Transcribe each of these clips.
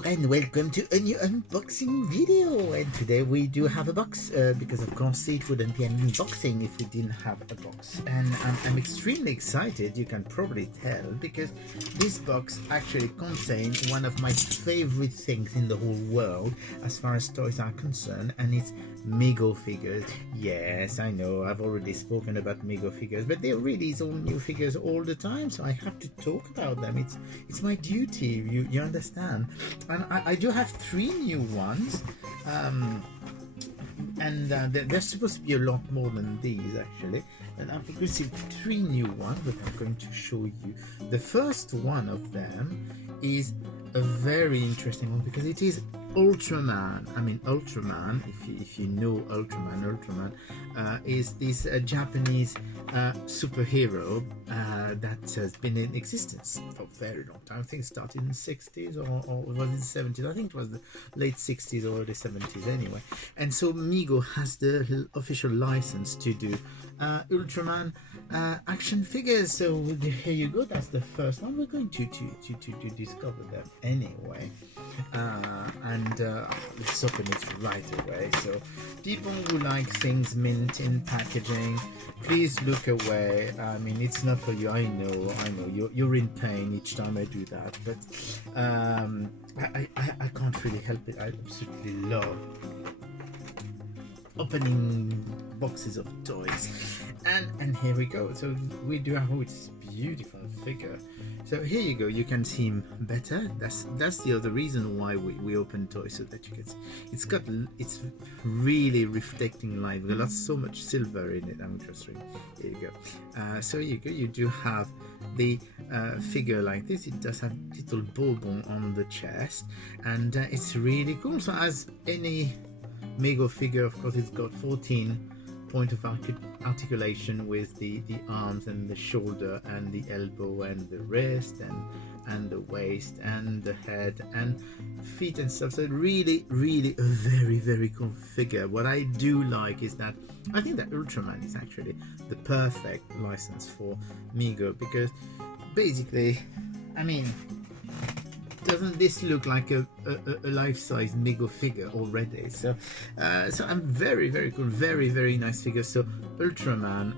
Bonjour and welcome to a new unboxing video, and today we do have a box because of course it wouldn't be an unboxing if we didn't have a box, and I'm extremely excited, you can probably tell, because this box actually contains one of my favorite things in the whole world as far as toys are concerned, and it's Mego figures. Yes, I know I've already spoken about Mego figures, but they release all new figures all the time, so I have to talk about them. It's my duty, you understand. And I do have 3 new ones, and there's supposed to be a lot more than these actually, and I've received 3 new ones that I'm going to show you. The first one of them is a very interesting one because it is Ultraman. I mean, Ultraman, if you know Ultraman is this Japanese superhero that has been in existence for a very long time. I think it started in the 60s or was it the 70s? I think it was the late 60s or early 70s anyway. And so Mego has the official license to do Ultraman action figures. So here you go, that's the first one. We're going to discover them anyway. Let's open it right away. So people who like things mint in packaging, please look away. I mean, it's not for you. I know you're in pain each time I do that, but I can't really help it. I absolutely love opening boxes of toys, and here we go. So we do have, oh, it's a beautiful figure. So here you go, you can see him better. That's the other reason why we open toys, so that you can see. It's really reflecting light. We've got so much silver in it. I'm interested. Here you go. So here you go. You do have the figure like this. It does have little bourbon on the chest, and it's really cool. So as any Mego figure, of course, it's got 14 point of articulation with the arms and the shoulder and the elbow and the wrist and the waist and the head and feet and stuff. So really a very cool figure. What I do like is that I think that Ultraman is actually the perfect license for Mego, because basically, I mean, doesn't this look like a life-size Mego figure already? So I'm very cool, very nice figure. So Ultraman,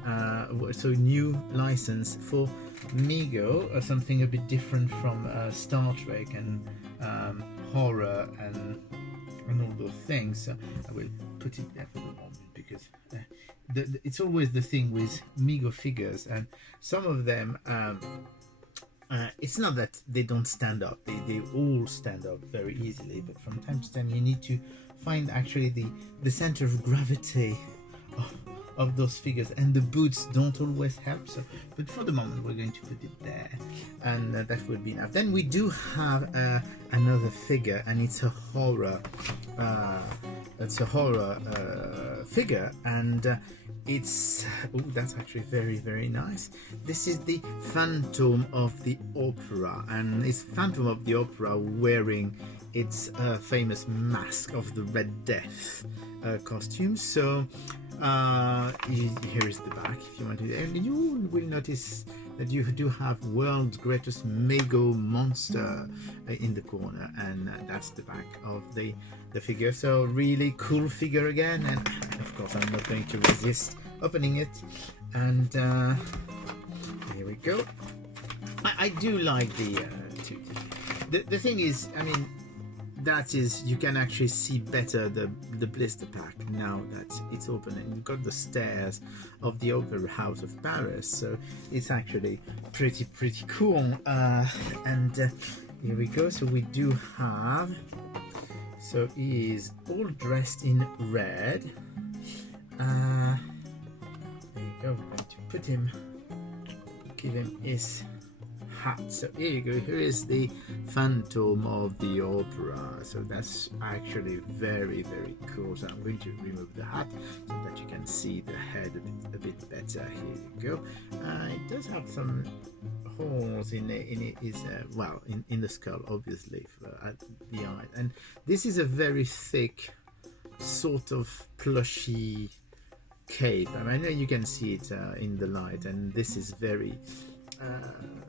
so new license for Mego, something a bit different from Star Trek and horror and all those things. So I will put it there for the moment, because it's always the thing with Mego figures, and some of them it's not that they don't stand up, they all stand up very easily, but from time to time you need to find actually the center of gravity of those figures, and the boots don't always help. So, but for the moment we're going to put it there, and that would be enough. Then we do have another figure, and it's a horror figure, and it's, oh, that's actually very nice. This is the Phantom of the Opera, and it's Phantom of the Opera wearing its famous mask of the Red Death costume. So here is the back if you want to, and you will notice that you do have world's greatest Mego monster in the corner, and that's the back of the figure. So really cool figure again, and of course I'm not going to resist opening it. And here we go. I do like the thing is, I mean, that is, you can actually see better the blister pack now that it's open, and you've got the stairs of the Opera House of Paris, so it's actually pretty cool. And here we go. So we do have, so he is all dressed in red. There you go. We're going to put him, give him his hat. So here you go, here is the Phantom of the Opera. So that's actually very cool. So I'm going to remove the hat so that you can see the head a bit better. Here you go. It does have some holes in the skull, obviously, at the eye, and this is a very thick sort of plushy cape. I know you can see it in the light, and this is very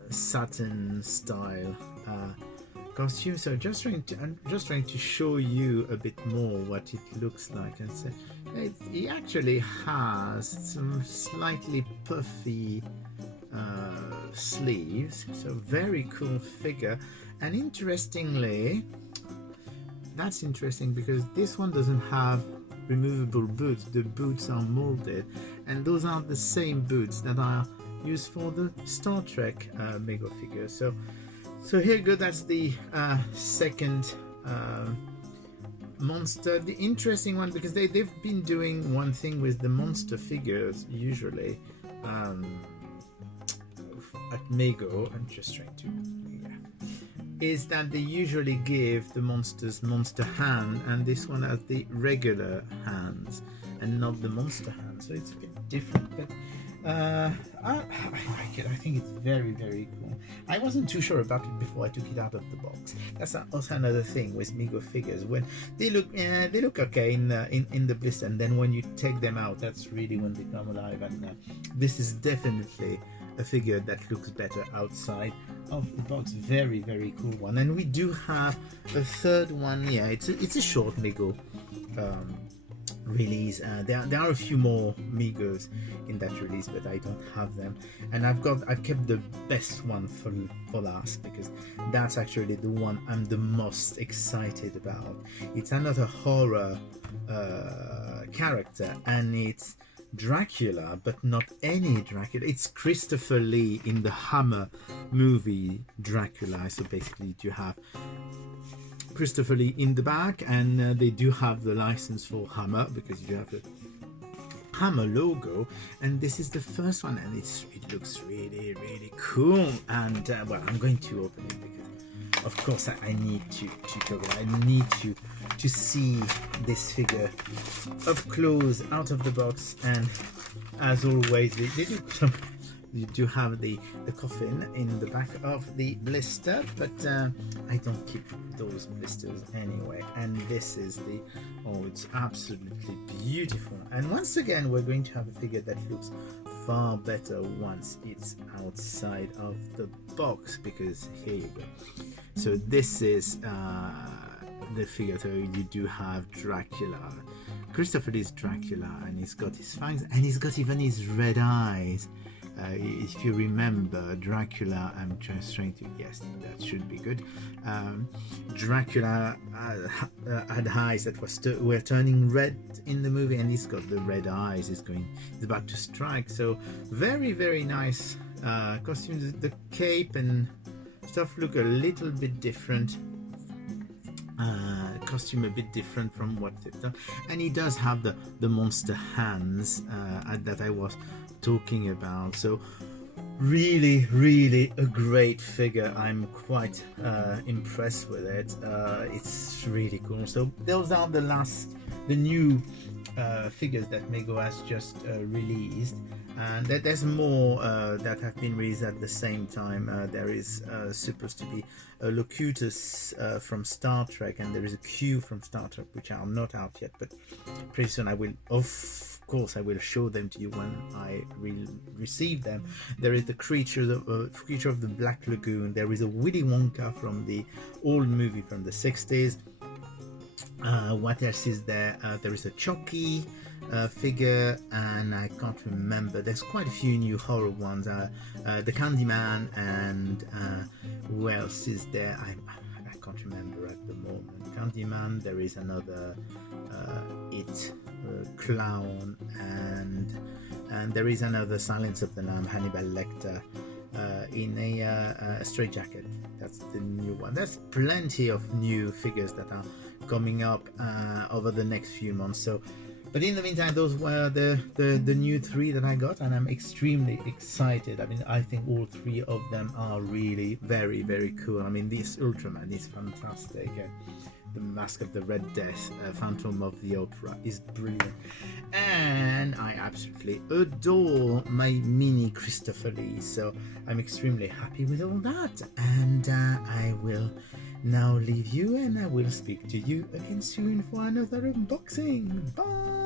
satin style costume. So I'm just trying to show you a bit more what it looks like. And so he actually has some slightly puffy sleeves, so very cool figure. And interestingly, that's interesting because this one doesn't have removable boots. The boots are molded, and those are the same boots that are used for the Star Trek Mego figure. So here you go. That's the second monster. The interesting one, because they've been doing one thing with the monster figures usually at Mego. I'm just trying to, is that they usually give the monsters monster hand, and this one has the regular hands and not the monster hand, so it's a bit different. But I like it. I think it's very, very cool. I wasn't too sure about it before I took it out of the box. That's also another thing with Mego figures. When they look okay in the blister, and then when you take them out, that's really when they come alive. And this is definitely a figure that looks better outside of the box. Very, very cool one. And we do have a third one. Yeah, it's a short Mego release. There are a few more Megos in that release, but I don't have them. And I've kept the best one for last, because that's actually the one I'm the most excited about. It's another horror character, and it's Dracula, but not any Dracula. It's Christopher Lee in the Hammer movie Dracula. So basically you have Christopher Lee in the back, and they do have the license for Hammer because you have the Hammer logo, and this is the first one, and it looks really, really cool. And well, I'm going to open it because of course I need to talk about it. I need to see this figure up close out of the box. And as always, they do some. You do have the coffin in the back of the blister, but I don't keep those blisters anyway. And this is it's absolutely beautiful. And once again, we're going to have a figure that looks far better once it's outside of the box, because here you go. So this is the figure. So you do have Dracula. Christopher Lee's Dracula, and he's got his fangs, and he's got even his red eyes. If you remember Dracula, I'm just trying to, yes, that should be good. Dracula had eyes that were turning red in the movie, and he's got the red eyes. He's about to strike. So very, very nice costumes. The cape and stuff look a little bit different. Costume a bit different from what they've done, and he does have the monster hands that I was talking about. So really, really a great figure. I'm quite impressed with it. It's really cool. So those are the new figures that Mego has just released, and there's more that have been released at the same time. There is supposed to be a Locutus from Star Trek, and there is a Q from Star Trek, which are not out yet, but pretty soon I will, of course, I will show them to you when I receive them. There is the creature of the Black Lagoon. There is a Willy Wonka from the old movie from the 60s. What else is there? There is a Chucky figure, and I can't remember. There's quite a few new horror ones. The Candyman, and who else is there? I can't remember at the moment. Candyman. There is another clown, and there is another Silence of the Lamb, Hannibal Lecter, in a straitjacket. That's the new one. There's plenty of new figures that are coming up over the next few months. So, but in the meantime, those were the new three that I got, and I'm extremely excited. I mean, I think all three of them are really very, very cool. I mean, this Ultraman is fantastic. The Mask of the Red Death, Phantom of the Opera, is brilliant, and I absolutely adore my mini Christopher Lee. So I'm extremely happy with all that, and I will now leave you, and I will speak to you again soon for another unboxing. Bye.